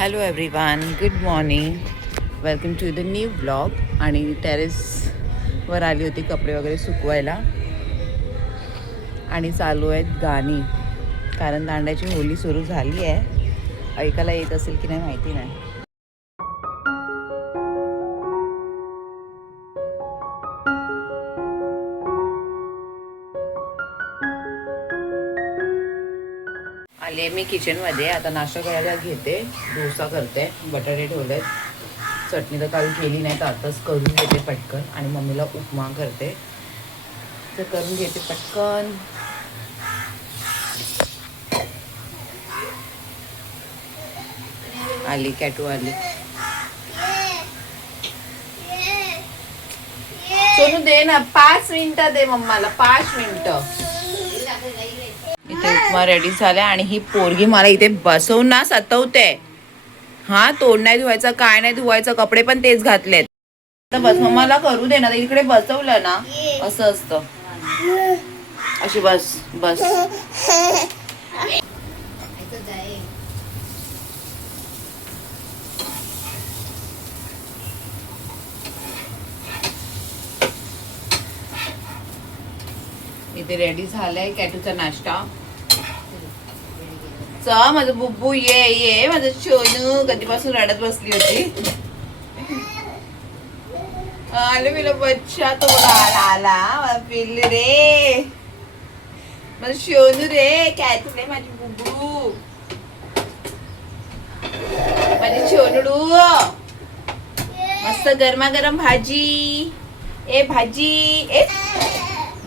Hello everyone, good morning. Welcome to the new blog. आणि टेरेसवर आली होती कपडे वगैरे सुकवायला आणि चालू आहेत गाणी, कारण दांड्याची होली सुरू झाली आहे. ऐकायला येत असेल की नाही माहिती नाही. आले मी किचनमध्ये. आता नाश्ता करायला घेते. डोसा करते, बटाटे ठेवलेत, चटणी तर काल केली नाही तर आताच करून घेते पटकन. आणि मम्मीला उपमा करते तर करून घेते पटकन. आली कॅटू आली. सोनू दे ना, 5 मिनिटं दे मम्माला, 5 मिनिटं. इथे उपमा रेडी झालाय आणि ही पोरगी मला इथे बसवून ना सतवते. हा, तोंड नाही धुवायचं, काय नाही धुवायचं, कपडे पण तेच घातलेत. बस मम्माला करू दे ना. इकडे बसवलं ना असं असतं. अशी बस बस. इथे रेडी झालाय कॅटूचा नाश्ता. माझं बुब्बू ये माझं सोनू कधीपासून रडत बसली होती. आले मिला बच्चा तो आला पिल्लू रे, माझं सोनू रे. काय तुले माझी बुब्बू, माझी सोनडू. मस्त गरमागरम भाजी. ए भाजी ए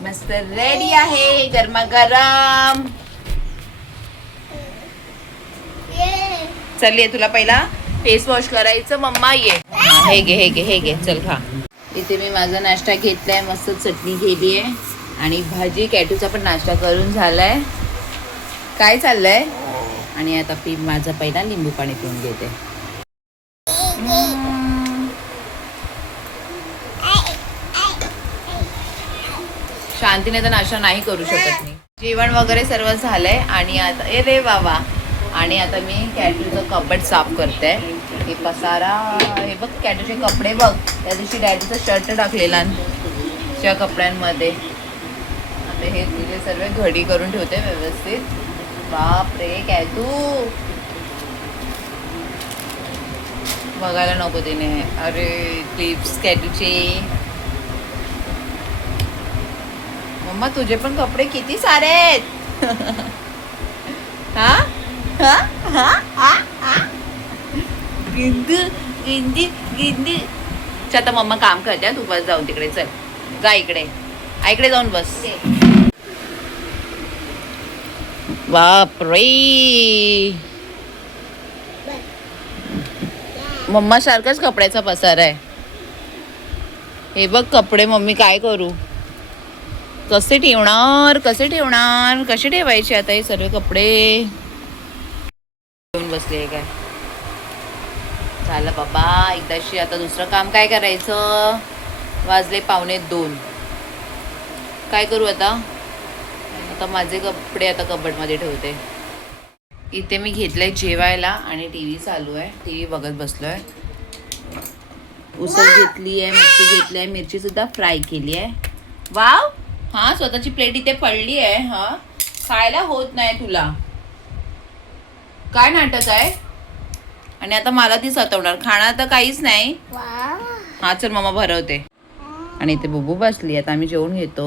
मस्त रेडी आहे गरमागरम. चल ये, तुला पहिला फेस वॉश करायचं. मम्मा ये. हे घे चल खा. इथे मी माझा नाश्ता घेतलाय, मस्त चटणी केली आहे आणि भाजी. कॅटूचा पण नाश्ता करून झालाय. काय चाललंय? आणि आता माझा पहिला लिंबू पाणी पिऊन घेते. शांतीने तर नाश्ता नाही करू शकत मी. जेवण वगैरे सर्व झालंय आणि आता रे बाबा. आणि आता मी कॅटूचं कपबोर्ड साफ करते. हे पसारा, हे बघ कॅटूचे कपडे बघ. त्या दिवशी डॅडीचा शर्ट टाकलेला त्या कपड्यांमध्ये. आता हे तुझे सर्व घडी करून ठेवते व्यवस्थित. बाप रे कॅटू, बघायला नको तिने. अरे क्लिप्स कॅटूचे. मम्मा तुझे पण कपडे किती सारे आहेत. हा हा हा हा. गिंदू गिंदी गिंदी. आता मम्मा काम करते, तू बस जाऊन तिकडे. चल जा इकडे, आईकडे जाऊन बस. बाप रे, मम्मा सारखाच कपड्याचा पसार आहे. हे बघ कपडे. मम्मी काय करू, कसे ठेवणार कसे ठेवायचे आता हे सर्व कपडे. घेऊन बसले काय. झालं बाबा एकदाशी. आता दुसरं काम काय करायचं. वाजले 1:45. काय करू आता माझे कपडे आता कबडमध्ये ठेवते. इथे मी घेतलंय जेवायला आणि टीव्ही चालू आहे. टीव्ही बघत बसलोय. उसळ घेतली आहे, मच्छी घेतली आहे, मिरची सुद्धा फ्राय केली आहे. वाव. हा, स्वतःची प्लेट इथे पडली आहे. हा, खायला होत नाही तुला. काय नाटक आहे. आणि आता मला ती सतवणार. खाणार तर काहीच नाही. हा चल मम्मा भरवते. आणि इथे बुबू बसली. आता आम्ही जेवून घेतो.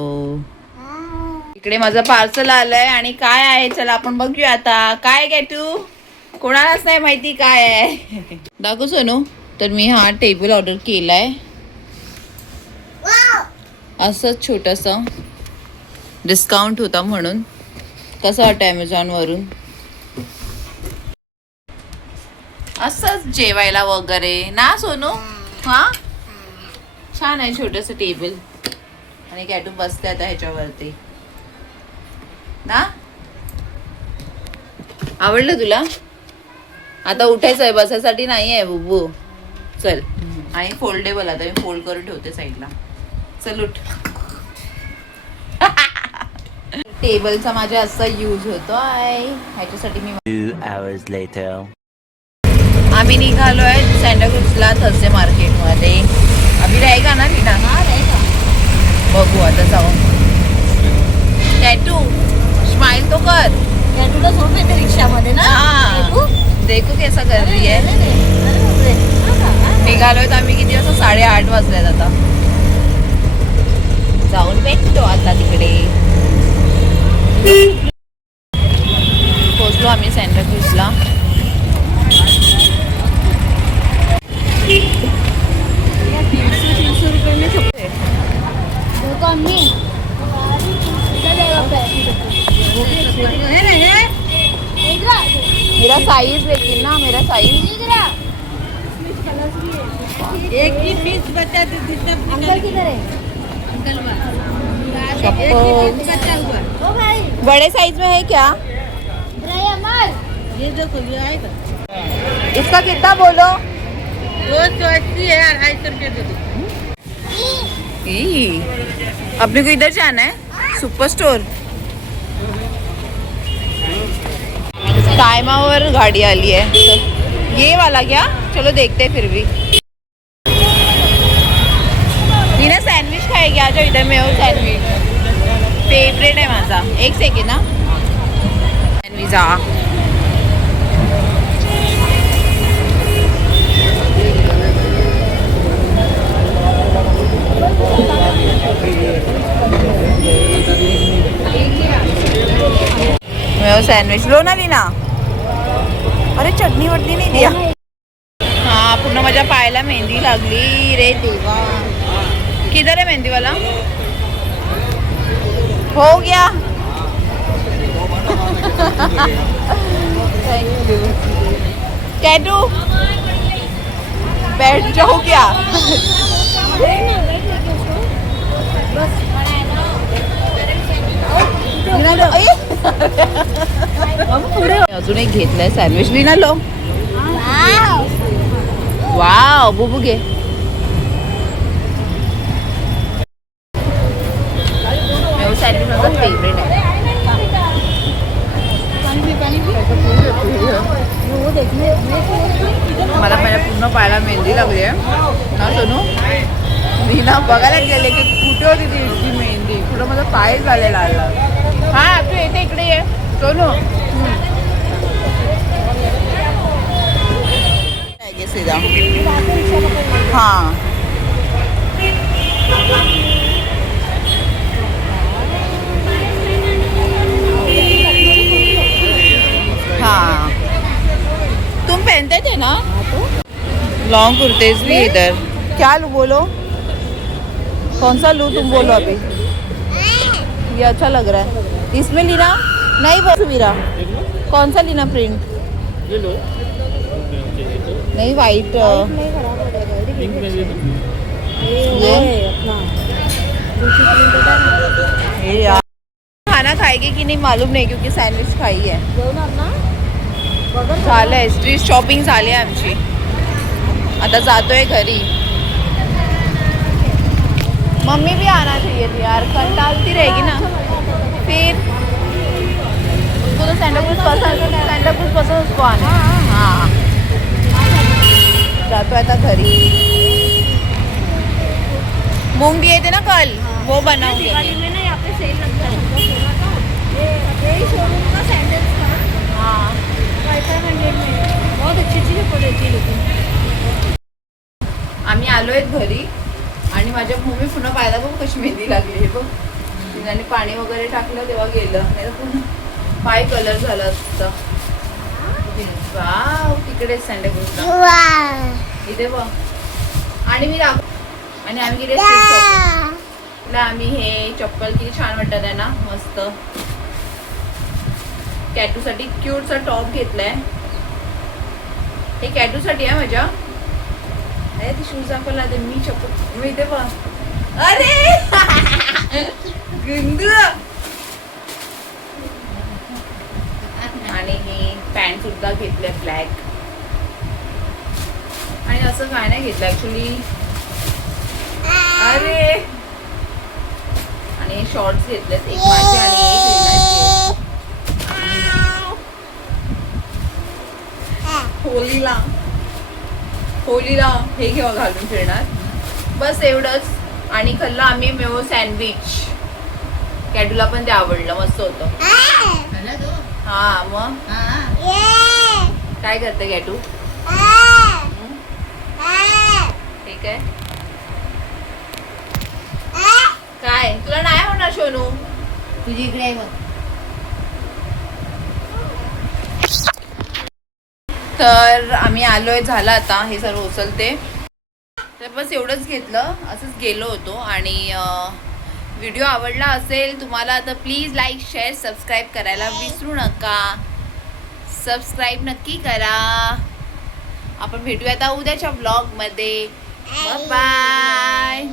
इकडे माझं पार्सल आलंय आणि काय आहे चला आपण बघूया आता. काय काय तू, कोणालाच नाही माहिती काय आहे. दाखव सोनू. तर मी हा टेबल ऑर्डर केलाय. असंच छोटंसं डिस्काउंट होता म्हणून. कसं वाटतं ॲमेझॉनवरून. असंच जेवायला वगैरे ना सोनू. हा छान आहे छोटंसं टेबल. आणि कॅटू बसते आता ह्याच्यावरती ना. आवडलं तुला. आता उठायचं आहे, बसायसाठी नाही आहे बुबू. चल. आणि फोल्डेबल. आता मी फोल्ड करून ठेवते साईडला. चल उठ. टेबलचा माझ्या असा यूज होतो आहे ह्याच्यासाठी मी. 2 hours later. आम्ही निघालोय सँटाक्रूजला थर्सडे मार्केटमध्ये. अभी रहेगा ना रीना? बघू आता जाऊ. टॅटू स्माइल तो कर. टॅटूला झोप येते रिक्षामध्ये ना. देखो कैसा कर रही है. निघालोय तर आम्ही किती वाजता 8:30 वाजल्यात आता. जाऊन भेटतो आता तिकडे. पोचलो आम्ही सँटाक्रूजला. मेरा साइज लेकिन ना मेरा साइज एक ही पीस बचा दे. अंकल किधर है? अंकल चप्पल ओ भाई बड़े साइज में है क्या? ये देखो ये आएगा. इसका कितना बोलो? 280 है. 250 रुपये दे दो. अपने को इधर जाना है सुपर स्टोर. टाइमावर गाड़ी आली है. तो ये वाला क्या? चलो देखते हैं फिर भी. नीना सैंडविच खाएगी. आ जाओ इधर में हो. सैंडविच फेवरेट है माझा. एक सेकंड ना. सैंडविच सैंडविच लो ना लीना. अरे चटणी वटणी नाही दिया. हा पूर्ण माझ्या पायाला मेहंदी लागली रे देवा. किधर है मेहंदी वाला? हो गया. Thank you. टैटू बैठ जाओ क्या? अजून एक घेतलंय सँडविच. लीना लो. वाव बुबू घे. सँडविच माझा फेवरेट आहे. मला माझ्या पूर्ण पायाला मेहंदी लागली आहे ना सोनू. लीना बघायला गेले की कुठे होती ती इतकी मेहंदी. कुठं माझा पाय झालेला आला. हा तू येते इकडे ये सोनू. सीधा हाँ हाँ तुम पहनते थे ना लॉन्ग कुर्तेज भी इधर. क्या लूँ बोलो? कौन सा लूँ तुम बोलो अभी. ये अच्छा लग रहा है. इसमें लीना नहीं बोल सुबीरा. कौन सा लीना प्रिंट? नहीं वाइट. ये यार खाना खाएगी कि नहीं मालूम नहीं क्योंकि सँडविच खाई है. झालंय स्ट्रीट शॉपिंग झाली आहे आमची. आता जातोय घरी. मम्मी भी आना चाहिए थी यार. कंटालती रहेगी ना फिर. उसको तो सँटाक्रूज पसंद उसको आना. हाँ जातोय आता घरी. मूंग दिए थे ना कल वो बनाऊंगी. दिवाली में ना यहाँ पे सेल लगता है. यही शोरूम का सैंडल्स का. हाँ 500 में बहुत अच्छी चीज़ें पड़ती है. लेकिन आम्ही आलोय घरी आणि माझ्या मम्मी पुन्हा पाहायला बघ कशी मेहंदी लागली आहे बघ. तिने पाणी वगैरे टाकलं तेव्हा गेलं नाही तर पुन्हा पाय कलर झाला असता. वाव तिकडे सँटाक्रूजला इथे बघ. आणि मी आणि आम्ही गेले आम्ही हे चप्पल किती छान वाटत आहे ना मस्त. कॅटू साठी क्यूट सा टॉप घेतलाय. हे कॅटू साठी आहे माझ्या. अरे ती शूज दाखवला तर मी चप्पल मी इथे बघ. अरे गुंडू. आणि ही पॅन्ट सुद्धा घेतले ब्लॅक. आणि असं काय नाही घेतलं ऍक्च्युली. अरे आणि शॉर्ट्स घेतलेत. एक माझे आणि एक रीनाचे. होलीला होलीला हे घेऊन घालून फिरणार. बस एवढंच. आणि खाल्लं आम्ही मेओ सँडविच. कॅटूला पण ते आवडलं, मस्त होतं. हा मग काय करते कॅटू? ठीक आहे. काय तुला नाही होणार सोनू? तुझी इकडे आहे बघ. तर आम्ही आलोय, झालं आता हे सर्व उचलते. तर बस एवढंच घेतलं, असंच गेलो होतो. आणि व्हिडिओ आवडला असेल तुम्हाला तर प्लीज लाईक शेअर सबस्क्राईब करायला विसरू नका. सबस्क्राईब नक्की करा. आपण भेटूया आता उद्याच्या ब्लॉगमध्ये. बाय.